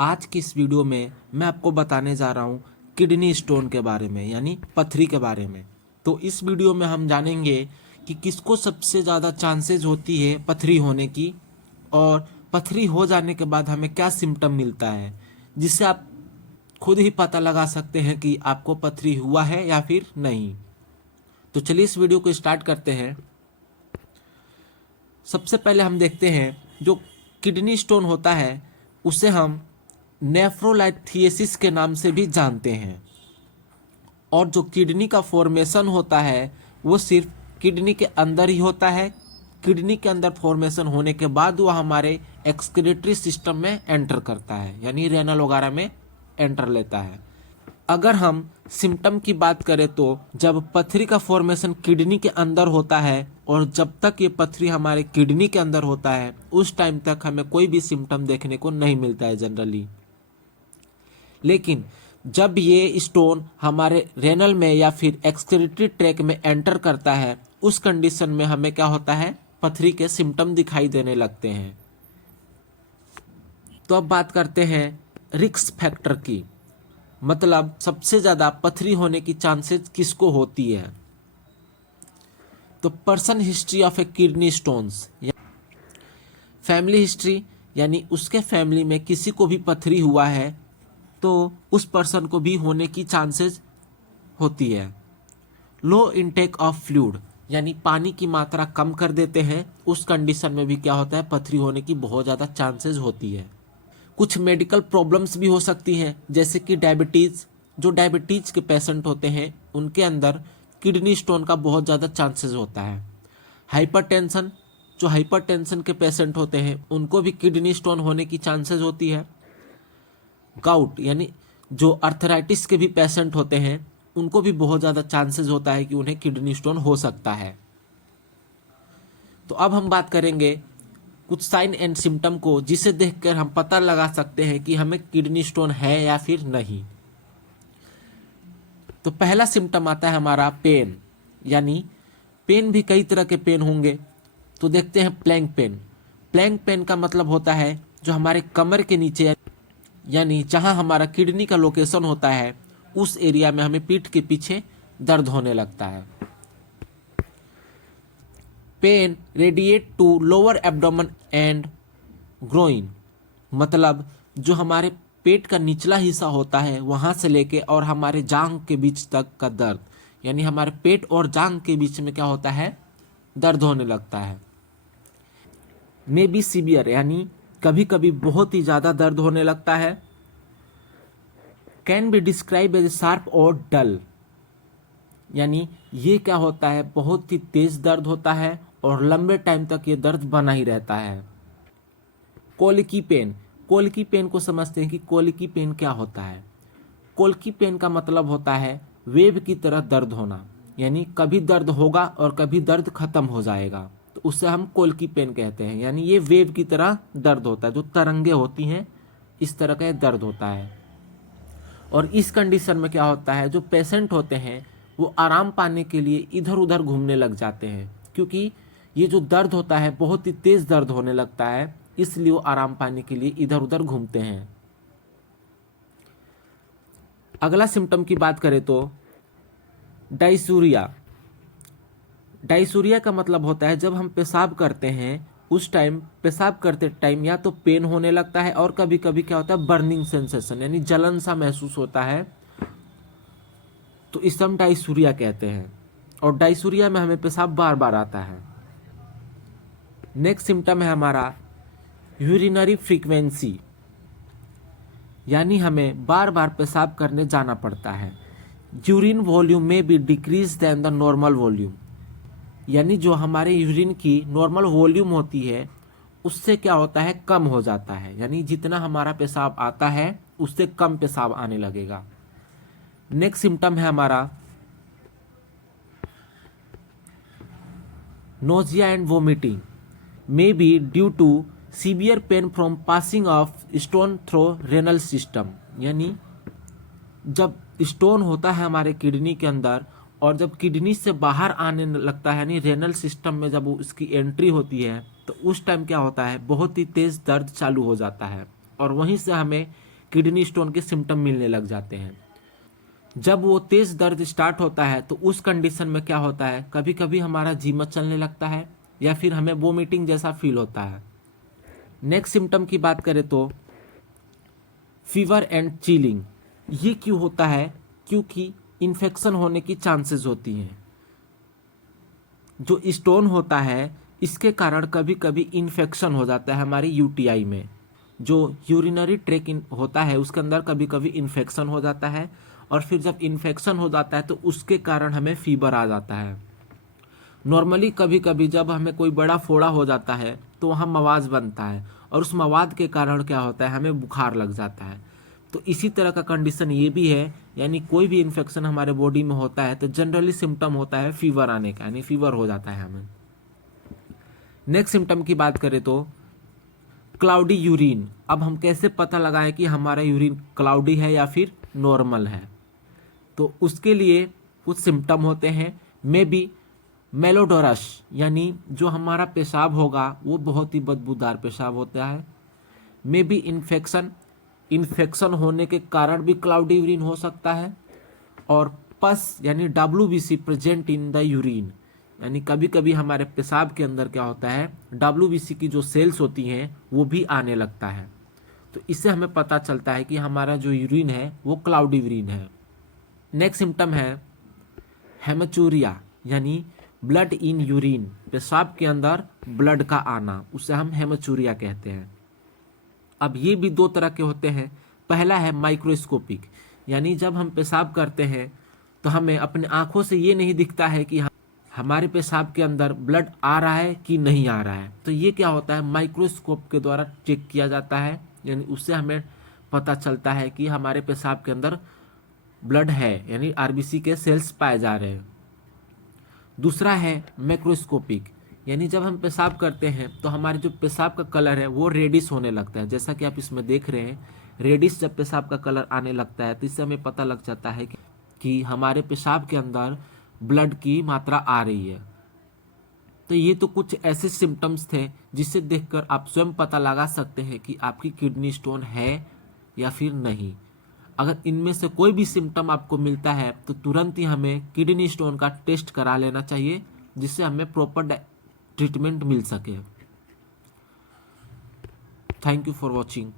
आज की इस वीडियो में मैं आपको बताने जा रहा हूँ किडनी स्टोन के बारे में, यानी पथरी के बारे में। तो इस वीडियो में हम जानेंगे कि किसको सबसे ज़्यादा चांसेस होती है पथरी होने की, और पथरी हो जाने के बाद हमें क्या सिम्टम मिलता है, जिससे आप खुद ही पता लगा सकते हैं कि आपको पथरी हुआ है या फिर नहीं। तो चलिए इस वीडियो को स्टार्ट करते हैं। सबसे पहले हम देखते हैं जो किडनी स्टोन होता है उसे हम नेफ्रोलाइथियसिस के नाम से भी जानते हैं। और जो किडनी का फॉर्मेशन होता है वो सिर्फ किडनी के अंदर ही होता है। किडनी के अंदर फॉर्मेशन होने के बाद वो हमारे एक्सक्रीटरी सिस्टम में एंटर करता है, यानी रेनल वगैरह में एंटर लेता है। अगर हम सिम्टम की बात करें तो जब पथरी का फॉर्मेशन किडनी के अंदर होता है और जब तक ये पथरी हमारे किडनी के अंदर होता है उस टाइम तक हमें कोई भी सिम्टम देखने को नहीं मिलता है जनरली। लेकिन जब ये स्टोन हमारे रेनल में या फिर एक्सक्रीटरी ट्रैक में एंटर करता है उस कंडीशन में हमें क्या होता है, पथरी के सिम्टम दिखाई देने लगते हैं। तो अब बात करते हैं रिस्क फैक्टर की, मतलब सबसे ज़्यादा पथरी होने की चांसेस किसको होती है। तो person history of A kidney stones, family history, यानी उसके फैमिली में किसी को भी पथरी हुआ है तो उस पर्सन को भी होने की चांसेस होती है। लो इनटेक ऑफ फ्लूइड, यानी पानी की मात्रा कम कर देते हैं, उस कंडीशन में भी क्या होता है, पथरी होने की बहुत ज़्यादा चांसेस होती है। कुछ मेडिकल प्रॉब्लम्स भी हो सकती हैं, जैसे कि डायबिटीज़। जो डायबिटीज़ के पेशेंट होते हैं उनके अंदर किडनी स्टोन का बहुत ज़्यादा चांसेस होता है। हाइपरटेंशन, जो हाइपरटेंशन के पेशेंट होते हैं उनको भी किडनी स्टोन होने की चांसेस होती है। गाउट, यानी जो अर्थराइटिस के भी पेशेंट होते हैं उनको भी बहुत ज़्यादा चांसेस होता है कि उन्हें किडनी स्टोन हो सकता है। तो अब हम बात करेंगे कुछ साइन एंड सिम्टम को, जिसे देखकर हम पता लगा सकते हैं कि हमें किडनी स्टोन है या फिर नहीं। तो पहला सिम्टम आता है हमारा पेन, यानी पेन भी कई तरह के पेन होंगे। तो देखते हैं प्लैंक पेन। प्लैंक पेन का मतलब होता है जो हमारे कमर के नीचे, यानी जहां हमारा किडनी का लोकेशन होता है उस एरिया में हमें पीठ के पीछे दर्द होने लगता है। Pain radiate to lower abdomen and groin, मतलब जो हमारे पेट का निचला हिस्सा होता है वहां से लेके और हमारे जांघ के बीच तक का दर्द, यानी हमारे पेट और जांघ के बीच में क्या होता है, दर्द होने लगता है। मे बी सीवियर, यानी कभी कभी बहुत ही ज़्यादा दर्द होने लगता है। Can be describe as sharp और डल, यानी ये क्या होता है, बहुत ही तेज दर्द होता है और लंबे टाइम तक ये दर्द बना ही रहता है। कोलिकी पेन, कोलिकी पेन को समझते हैं कि कोलिकी पेन क्या होता है। कोलिकी पेन का मतलब होता है वेव की तरह दर्द होना, यानी कभी दर्द होगा और कभी दर्द खत्म हो जाएगा, तो उससे हम कोलिकी पेन कहते हैं। यानी ये वेव की तरह दर्द होता है, जो तरंगे होती हैं इस तरह का दर्द होता है। और इस कंडीशन में क्या होता है, जो पेशेंट होते हैं वो आराम पाने के लिए इधर उधर घूमने लग जाते हैं, क्योंकि ये जो दर्द होता है बहुत ही तेज दर्द होने लगता है, इसलिए वो आराम पाने के लिए इधर उधर घूमते हैं। अगला सिम्टम की बात करें तो डायसूरिया। डायसूरिया का मतलब होता है जब हम पेशाब करते हैं उस टाइम, पेशाब करते टाइम या तो पेन होने लगता है और कभी कभी क्या होता है, बर्निंग सेंसेशन, यानी जलन सा महसूस होता है, तो इसे हम डायसूरिया कहते हैं। और डायसूरिया में हमें पेशाब बार बार आता है। नेक्स्ट सिम्टम है हमारा यूरिनरी फ्रीक्वेंसी, यानी हमें बार बार पेशाब करने जाना पड़ता है। यूरिन वॉल्यूम में भी decrease then the normal volume, यानी जो हमारे यूरिन की नॉर्मल वॉल्यूम होती है उससे क्या होता है, कम हो जाता है, यानी जितना हमारा पेशाब आता है उससे कम पेशाब आने लगेगा। नेक्स्ट सिम्टम है हमारा nausea and vomiting, may be due to severe pain from passing of stone through renal system, यानी जब स्टोन होता है हमारे किडनी के अंदर और जब किडनी से बाहर आने लगता है, यानी रेनल सिस्टम में जब उसकी एंट्री होती है तो उस टाइम क्या होता है, बहुत ही तेज दर्द चालू हो जाता है। और वहीं से हमें किडनी स्टोन के सिम्टम मिलने लग जाते हैं। जब वो तेज दर्द स्टार्ट होता है तो उस कंडीशन में क्या होता है, कभी कभी हमारा जी मत चलने लगता है या फिर हमें वोमिटिंग जैसा फील होता है। नेक्स्ट सिम्टम की बात करें तो फीवर एंड चिलिंग। ये क्यों होता है? क्योंकि इन्फेक्शन होने की चांसेस होती हैं। जो स्टोन होता है इसके कारण कभी कभी इन्फेक्शन हो जाता है हमारी यूटीआई में। जो यूरिनरी ट्रैक होता है उसके अंदर कभी कभी इन्फेक्शन हो जाता है, और फिर जब इन्फेक्शन हो जाता है तो उसके कारण हमें फीवर आ जाता है। नॉर्मली कभी कभी जब हमें कोई बड़ा फोड़ा हो जाता है तो वहाँ मवाद बनता है, और उस मवाद के कारण क्या होता है, हमें बुखार लग जाता है। तो इसी तरह का कंडीशन ये भी है, यानी कोई भी इन्फेक्शन हमारे बॉडी में होता है तो जनरली सिम्टम होता है फीवर आने का, यानी फीवर हो जाता है हमें। नेक्स्ट सिम्टम की बात करें तो क्लाउडी यूरिन। अब हम कैसे पता लगाएं कि हमारा यूरिन क्लाउडी है या फिर नॉर्मल है? तो उसके लिए कुछ सिम्टम होते हैं। मे बी मेलोडोरस, यानी जो हमारा पेशाब होगा वो बहुत ही बदबूदार पेशाब होता है। मे बी इन्फेक्शन होने के कारण भी क्लाउडी यूरिन हो सकता है। और पस यानी WBC present in the urine, यानी कभी कभी हमारे पेशाब के अंदर क्या होता है, WBC की जो सेल्स होती हैं वो भी आने लगता है। तो इससे हमें पता चलता है कि हमारा जो यूरिन है वो क्लाउडी यूरिन है। नेक्स्ट सिम्टम है हेमेचूरिया, यानी ब्लड इन यूरिन, पेशाब के अंदर ब्लड का आना, उसे हम हेमेचूरिया कहते हैं। अब ये भी दो तरह के होते हैं। पहला है माइक्रोस्कोपिक, यानी जब हम पेशाब करते हैं तो हमें अपने आंखों से ये नहीं दिखता है कि हमारे पेशाब के अंदर ब्लड आ रहा है कि नहीं आ रहा है। तो ये क्या होता है, माइक्रोस्कोप के द्वारा चेक किया जाता है, यानी उससे हमें पता चलता है कि हमारे पेशाब के अंदर ब्लड है, यानी RBC के सेल्स पाए जा रहे हैं। दूसरा है मैक्रोस्कोपिक, यानी जब हम पेशाब करते हैं तो हमारे जो पेशाब का कलर है वो रेडिश होने लगता है, जैसा कि आप इसमें देख रहे हैं। रेडिश जब पेशाब का कलर आने लगता है तो इससे हमें पता लग जाता है कि हमारे पेशाब के अंदर ब्लड की मात्रा आ रही है। तो ये तो कुछ ऐसे सिम्टम्स थे जिसे देखकर आप स्वयं पता लगा सकते हैं कि आपकी किडनी स्टोन है या फिर नहीं। अगर इनमें से कोई भी सिम्टम आपको मिलता है तो तुरंत ही हमें किडनी स्टोन का टेस्ट करा लेना चाहिए, जिससे हमें प्रॉपर ट्रीटमेंट मिल सके। Thank you for watching.